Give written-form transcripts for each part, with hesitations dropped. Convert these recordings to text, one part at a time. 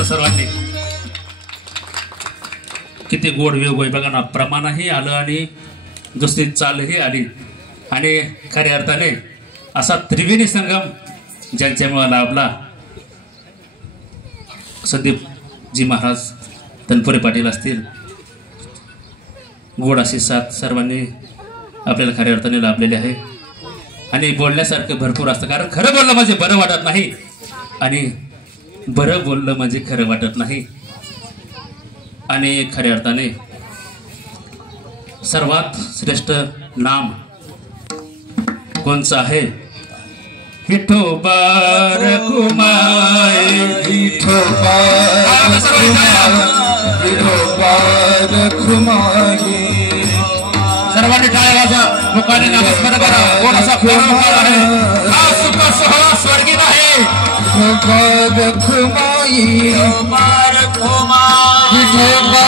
बघा सर्वांनी किती गोड वेग आहे बघा ना. प्रमाणही आलं आणि दुसरी चालही आली आणि खऱ्या अर्थाने असा त्रिवेणी संगम ज्यांच्यामुळे लाभला. संदीपजी महाराज तनपुरे पाटील असतील, गोड अशी साथ सर्वांनी आपल्याला खऱ्या अर्थाने लाभलेले आहे. आणि बोलण्यासारखं भरपूर असतं, कारण खरं बोललं म्हणजे बरं वाटत नाही आणि बरं बोललं म्हणजे खरं वाटत नाही. आणि खऱ्या अर्थाने सर्वात श्रेष्ठ नाम कोणचं आहे? विठोबा रखुमाई, विठोबा रखुमाई. सर्वांनी टाळ्या वाजवा, मुखाने नमस्कार करा. कोणाचा फेरफार आहे हा सुख सोहळा स्वर्गीय आहे. विठोबा रखुमाई, विठोबा रखुमाई, विठोबा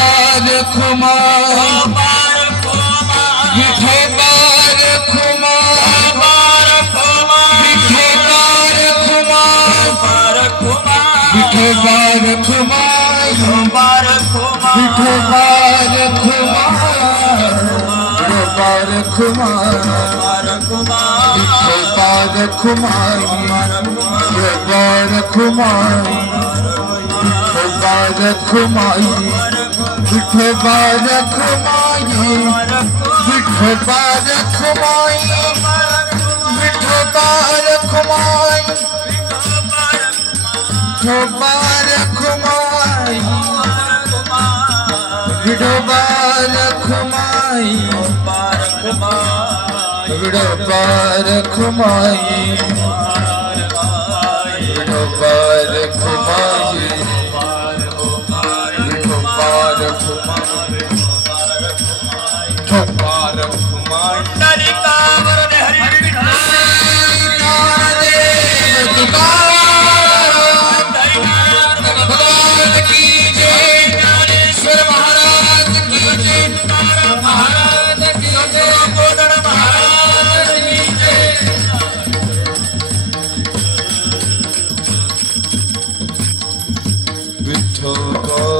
रखुमाई, विठोबा रखुमाई, विठोबा रखुमाई, विठोबा रखुमाई, विठोबा रखुमाई, विठोबा रखुमाई, विठोबा रखुमाई, विठोबा रखुमाई, विठोबा रखुमाई, विठोबा रखुमाई, विठोबा रखुमाई, विठोबा रखुमाई, विठोबा रखुमाई, विठोबा रखुमाई, विठोबा रखुमाई. विठोबा